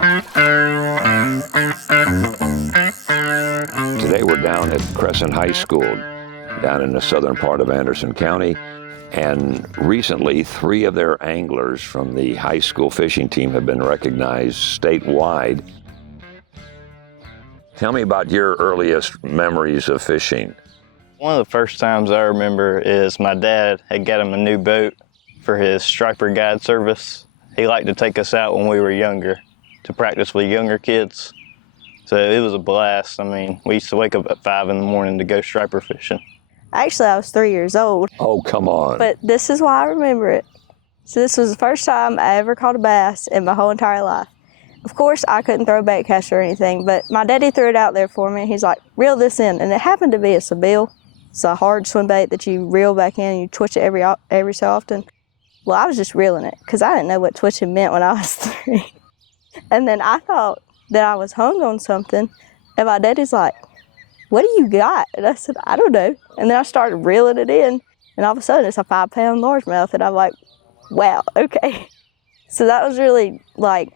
Today we're down at Crescent High School, down in the southern part of Anderson County, and recently 3 of their anglers from the high school fishing team have been recognized statewide. Tell me about your earliest memories of fishing. One of the first times I remember is my dad had got him a new boat for his striper guide service. He liked to take us out when we were younger to practice with younger kids. So it was a blast. I mean, we used to wake up at 5 in the morning to go striper fishing. Actually, I was 3 years old. Oh, come on. But this is why I remember it. So this was the first time I ever caught a bass in my whole entire life. Of course, I couldn't throw a bait caster or anything, but my daddy threw it out there for me. He's like, reel this in. And it happened to be a Seville. It's a hard swim bait that you reel back in and you twitch it every so often. Well, I was just reeling it because I didn't know what twitching meant when I was 3. And then I thought that I was hung on something. And my daddy's like, what do you got? And I said, I don't know. And then I started reeling it in. And all of a sudden, it's a 5-pound largemouth. And I'm like, wow, okay. So that was really like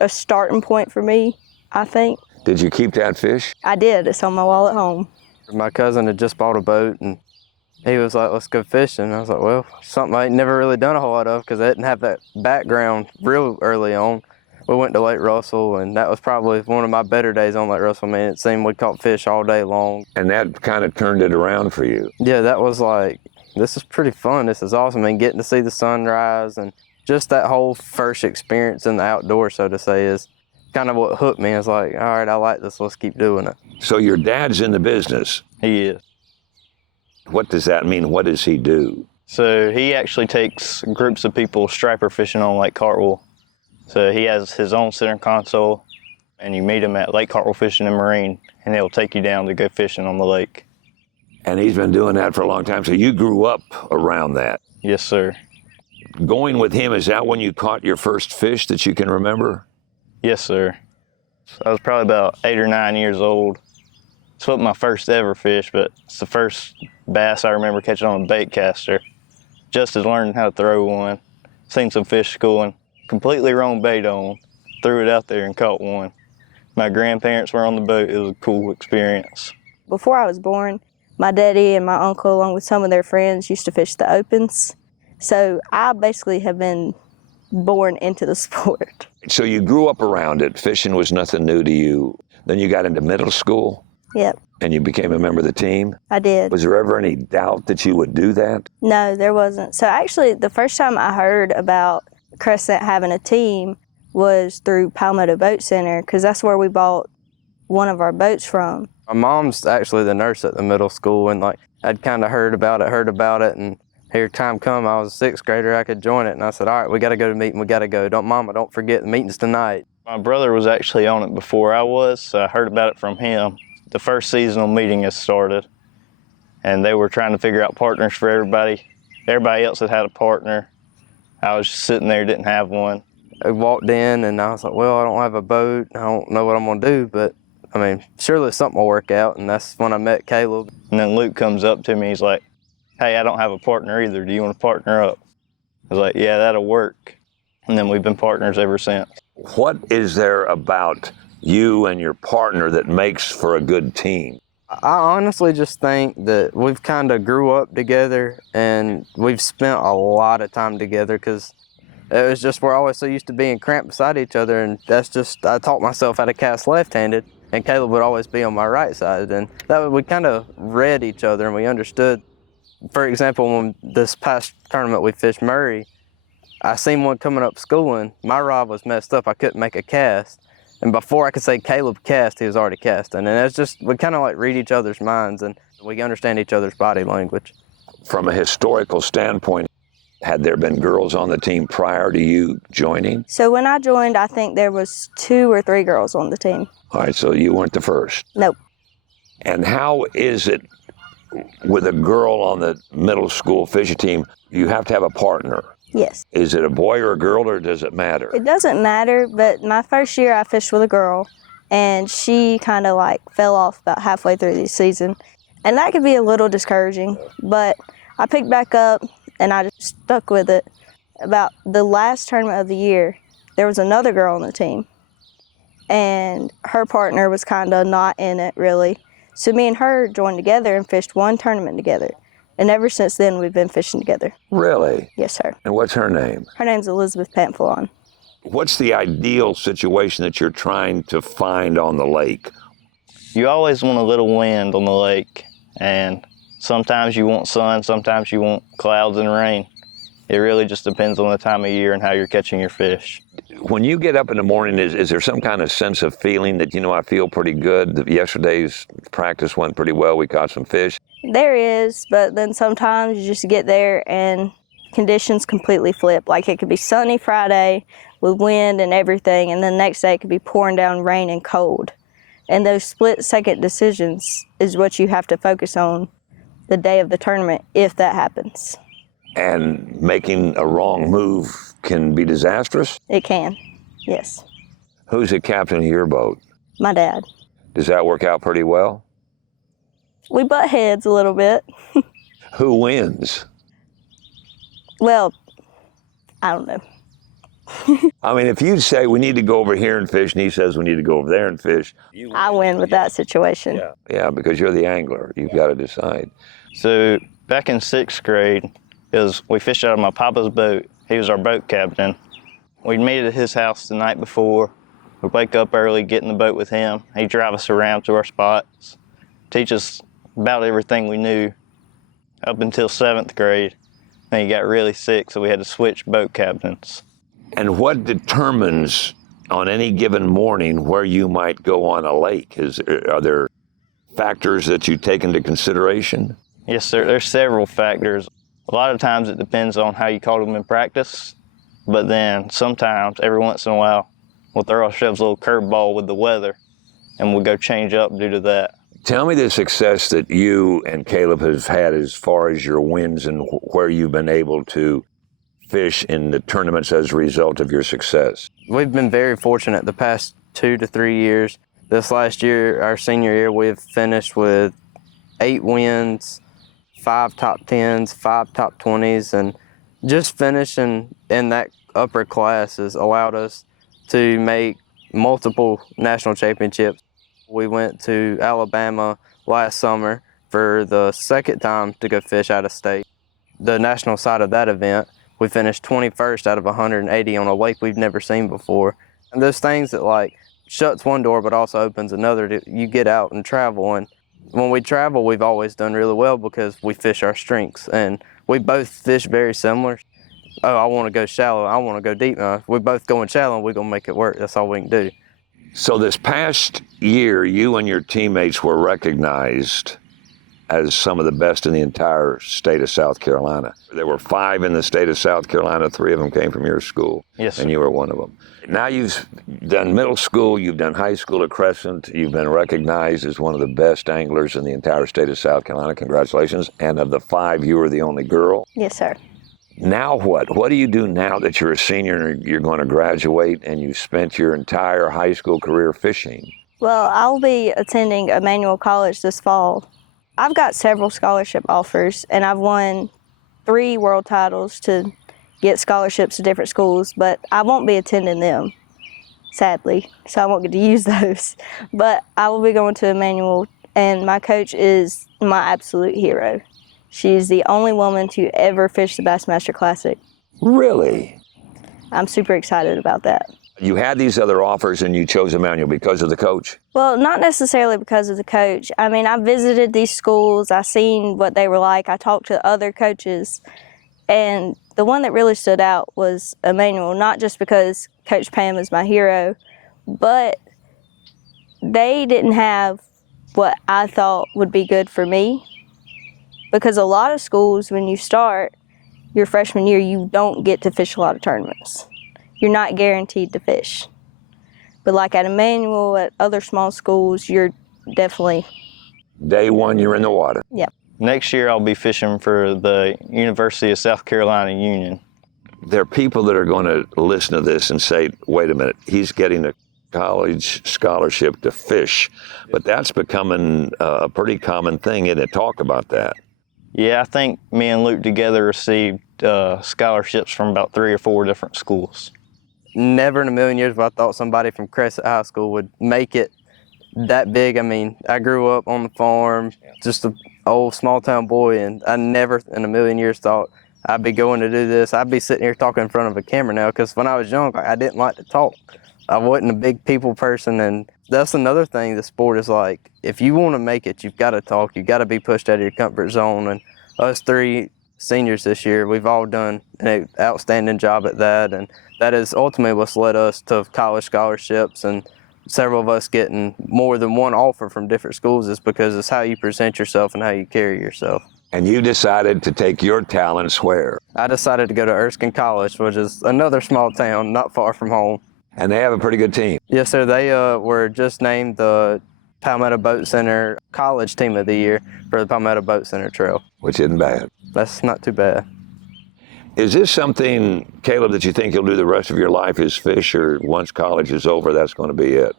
a starting point for me, I think. Did you keep that fish? I did. It's on my wall at home. My cousin had just bought a boat, and he was like, let's go fishing. I was like, well, something I ain't never really done a whole lot of because I didn't have that background real early on. We went to Lake Russell, and that was probably one of my better days on Lake Russell. I mean, it seemed we caught fish all day long. And that kind of turned it around for you. Yeah, that was like, this is pretty fun. This is awesome. I mean, getting to see the sunrise and just that whole first experience in the outdoors, so to say, is kind of what hooked me. It's like, all right, I like this. Let's keep doing it. So your dad's in the business. He is. What does that mean? What does he do? So he actually takes groups of people striper fishing on Lake Cartwell. So he has his own center console, and you meet him at Lake Cartwell Fishing and Marine, and he'll take you down to go fishing on the lake. And he's been doing that for a long time. So you grew up around that. Yes, sir. Going with him, is that when you caught your first fish that you can remember? Yes, sir. So I was probably about 8 or 9 years old. It's not my first ever fish, but it's the first bass I remember catching on a bait caster. Just as learning how to throw one. Seen some fish schooling. Completely wrong bait on. Threw it out there and caught one. My grandparents were on the boat. It was a cool experience. Before I was born, my daddy and my uncle, along with some of their friends, used to fish the opens. So I basically have been born into the sport. So you grew up around it. Fishing was nothing new to you. Then you got into middle school. Yep. And you became a member of the team. I did. Was there ever any doubt that you would do that? No, there wasn't. So actually, the first time I heard about Crescent having a team was through Palmetto Boat Center, because that's where we bought one of our boats from. My mom's actually the nurse at the middle school, and like I'd kind of heard about it, and here time come, I was a 6th grader, I could join it, and I said, all right, we got to go to the meeting, we got to go. Mama, don't forget the meeting's tonight. My brother was actually on it before I was, so I heard about it from him. The first seasonal meeting has started, and they were trying to figure out partners for everybody. Everybody else had a partner. I was just sitting there, didn't have one. I walked in, and I was like, well, I don't have a boat. I don't know what I'm going to do, but, I mean, surely something will work out, and that's when I met Caleb. And then Luke comes up to me, he's like, hey, I don't have a partner either. Do you want to partner up? I was like, yeah, that'll work. And then we've been partners ever since. What is there about you and your partner that makes for a good team? I honestly just think that we've kind of grew up together, and we've spent a lot of time together because it was just we're always so used to being cramped beside each other, and that's just, I taught myself how to cast left-handed, and Caleb would always be on my right side, and that we kind of read each other and we understood. For example, when this past tournament we fished Murray, I seen one coming up schooling. My rod was messed up. I couldn't make a cast. And before I could say Caleb cast, he was already casting. And it's just, we kind of like read each other's minds and we understand each other's body language. From a historical standpoint, had there been girls on the team prior to you joining? So when I joined, I think there was 2 or 3 girls on the team. All right, so you weren't the first. Nope. And how is it with a girl on the middle school fishing team? You have to have a partner. Yes. Is it a boy or a girl, or does it matter? It doesn't matter, but my first year I fished with a girl, and she kind of like fell off about halfway through the season. And that could be a little discouraging, but I picked back up and I just stuck with it. About the last tournament of the year, there was another girl on the team, and her partner was kind of not in it really. So me and her joined together and fished one tournament together. And ever since then, we've been fishing together. Really? Yes, sir. And what's her name? Her name's Elizabeth Pamphilon. What's the ideal situation that you're trying to find on the lake? You always want a little wind on the lake, and sometimes you want sun, sometimes you want clouds and rain. It really just depends on the time of year and how you're catching your fish. When you get up in the morning, is there some kind of sense of feeling that, I feel pretty good? Yesterday's practice went pretty well. We caught some fish. There is, but then sometimes you just get there and conditions completely flip. Like it could be sunny Friday with wind and everything, and then the next day it could be pouring down rain and cold. And those split-second decisions is what you have to focus on the day of the tournament if that happens. And making a wrong move can be disastrous? It can, yes. Who's the captain of your boat? My dad. Does that work out pretty well? We butt heads a little bit. Who wins? Well, I don't know. I mean, if you say we need to go over here and fish, and he says we need to go over there and fish, I win with that situation. Yeah, because you're the angler. You've got to decide. So back in 6th grade, we fished out of my papa's boat. He was our boat captain. We'd meet at his house the night before. We'd wake up early, get in the boat with him. He'd drive us around to our spots, teach us about everything we knew up until 7th grade. Then he got really sick, so we had to switch boat captains. And what determines on any given morning where you might go on a lake? Are there factors that you take into consideration? Yes, sir. There's several factors. A lot of times it depends on how you caught them in practice, but then sometimes, every once in a while, we'll throw ourselves a little curveball with the weather, and we'll go change up due to that. Tell me the success that you and Caleb have had as far as your wins and where you've been able to fish in the tournaments as a result of your success. We've been very fortunate the past 2 to 3 years. This last year, our senior year, we've finished with 8 wins, 5 top 10s, 5 top 20s, and just finishing in that upper class has allowed us to make multiple national championships. We went to Alabama last summer for the second time to go fish out of state. The national side of that event, we finished 21st out of 180 on a lake we've never seen before. And those things that like shuts one door but also opens another, you get out and travel. And when we travel, we've always done really well because we fish our strengths. And we both fish very similar. Oh, I want to go shallow, I want to go deep. We're both going shallow and we're going to make it work. That's all we can do. So this past year, you and your teammates were recognized as some of the best in the entire state of South Carolina. There were 5 in the state of South Carolina. 3 of them came from your school. Yes, sir. And you were one of them. Now you've done middle school, you've done high school at Crescent, you've been recognized as one of the best anglers in the entire state of South Carolina. Congratulations. And of the 5, you were the only girl. Yes, sir. Now what? What do you do now that you're a senior and you're going to graduate and you spent your entire high school career fishing? Well, I'll be attending Emmanuel College this fall. I've got several scholarship offers, and I've won 3 world titles to get scholarships to different schools, but I won't be attending them, sadly, so I won't get to use those. But I will be going to Emmanuel, and my coach is my absolute hero. She's the only woman to ever fish the Bassmaster Classic. Really? I'm super excited about that. You had these other offers and you chose Emmanuel because of the coach? Well, not necessarily because of the coach. I mean, I visited these schools, I seen what they were like, I talked to other coaches, and the one that really stood out was Emmanuel, not just because Coach Pam is my hero, but they didn't have what I thought would be good for me. Because a lot of schools, when you start your freshman year, you don't get to fish a lot of tournaments. You're not guaranteed to fish. But like at Emmanuel, at other small schools, you're definitely... Day one, you're in the water. Yep. Next year, I'll be fishing for the University of South Carolina Union. There are people that are going to listen to this and say, wait a minute, he's getting a college scholarship to fish. But that's becoming a pretty common thing, isn't it? Talk about that. Yeah, I think me and Luke together received scholarships from about 3 or 4 different schools. never in a million years would I thought somebody from Crescent High School would make it that big. I mean, I grew up on the farm, just an old small town boy, and I never in a million years thought I'd be going to do this. I'd be sitting here talking in front of a camera now, because when I was young, I didn't like to talk. I wasn't a big people person, and that's another thing the sport is like. If you want to make it, you've got to talk. You've got to be pushed out of your comfort zone. And us three seniors this year, we've all done an outstanding job at that, and that is ultimately what's led us to college scholarships, and several of us getting more than one offer from different schools is because it's how you present yourself and how you carry yourself. And you decided to take your talents where? I decided to go to Erskine College, which is another small town not far from home. And they have a pretty good team. Yes, sir. They were just named the Palmetto Boat Center College Team of the Year for the Palmetto Boat Center Trail. Which isn't bad. That's not too bad. Is this something, Caleb, that you think you'll do the rest of your life is fish, or once college is over, that's going to be it?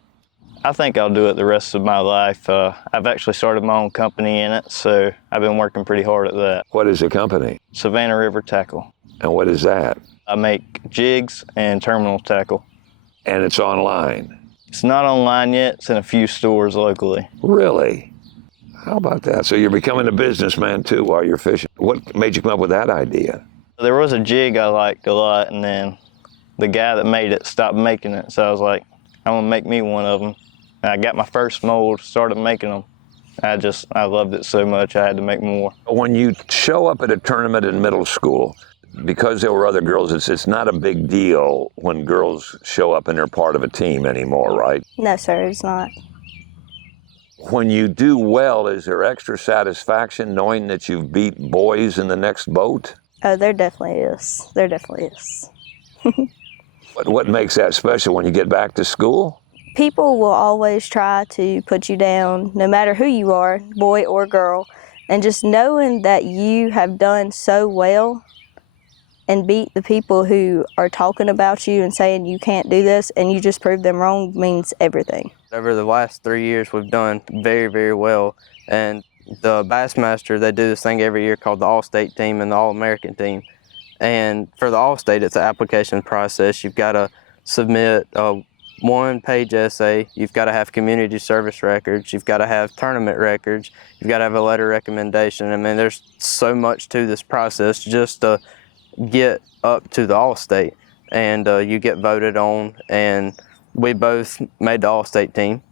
I think I'll do it the rest of my life. I've actually started my own company in it, so I've been working pretty hard at that. What is the company? Savannah River Tackle. And what is that? I make jigs and terminal tackle. And it's online? It's not online yet. It's in a few stores locally. Really? How about that? So you're becoming a businessman too while you're fishing. What made you come up with that idea? There was a jig I liked a lot, and then the guy that made it stopped making it. So I was like, I'm gonna make me one of them. And I got my first mold, started making them. I loved it so much, I had to make more. When you show up at a tournament in middle school, because there were other girls, it's not a big deal when girls show up and they're part of a team anymore, right? No, sir, it's not. When you do well, is there extra satisfaction knowing that you've beat boys in the next boat? Oh, there definitely is. There definitely is. What makes that special when you get back to school? People will always try to put you down, no matter who you are, boy or girl. And just knowing that you have done so well and beat the people who are talking about you and saying you can't do this, and you just prove them wrong, means everything. Over the last 3 years, we've done very, very well. And the Bassmaster, they do this thing every year called the All-State Team and the All-American Team. And for the All-State, it's an application process. You've got to submit a one-page essay. You've got to have community service records. You've got to have tournament records. You've got to have a letter of recommendation. I mean, there's so much to this process just to get up to the All-State. And you get voted on, and we both made the All-State team.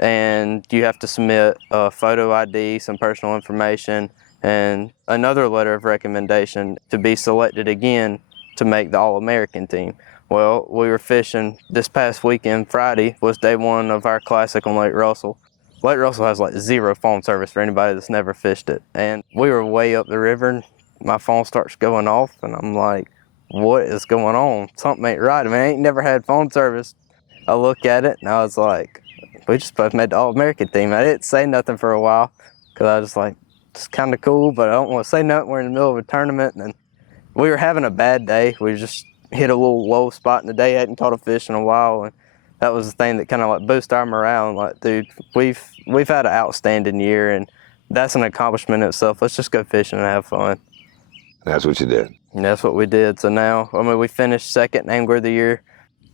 And you have to submit a photo ID, some personal information, and another letter of recommendation to be selected again to make the All-American team. Well, we were fishing this past weekend. Friday was day one of our classic on Lake Russell. Lake Russell has like zero phone service for anybody that's never fished it. And we were way up the river, and my phone starts going off, and I'm like, what is going on? Something ain't right. I mean, I ain't never had phone service. I look at it, and I was like, we just both made the All-American team. I didn't say nothing for a while, because I was like, it's kind of cool, but I don't want to say nothing. We're in the middle of a tournament, and we were having a bad day. We just hit a little low spot in the day. I hadn't caught a fish in a while, and that was the thing that kind of like boosted our morale. And like, dude, we've had an outstanding year, and that's an accomplishment in itself. Let's just go fishing and have fun. That's what you did. And that's what we did. So now, I mean, we finished second Angler of the Year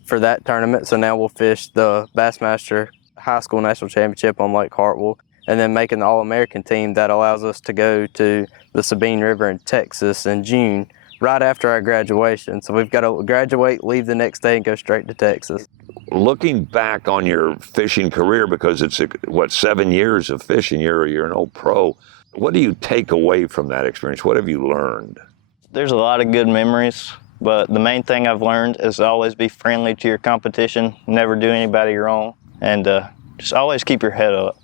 for that tournament. So now we'll fish the Bassmaster High School National Championship on Lake Hartwell, and then making the All-American team that allows us to go to the Sabine River in Texas in June, right after our graduation. So we've got to graduate, leave the next day, and go straight to Texas. Looking back on your fishing career, because it's, 7 years of fishing, you're an old pro. What do you take away from that experience? What have you learned? There's a lot of good memories, but the main thing I've learned is always be friendly to your competition, never do anybody wrong, and just always keep your head up.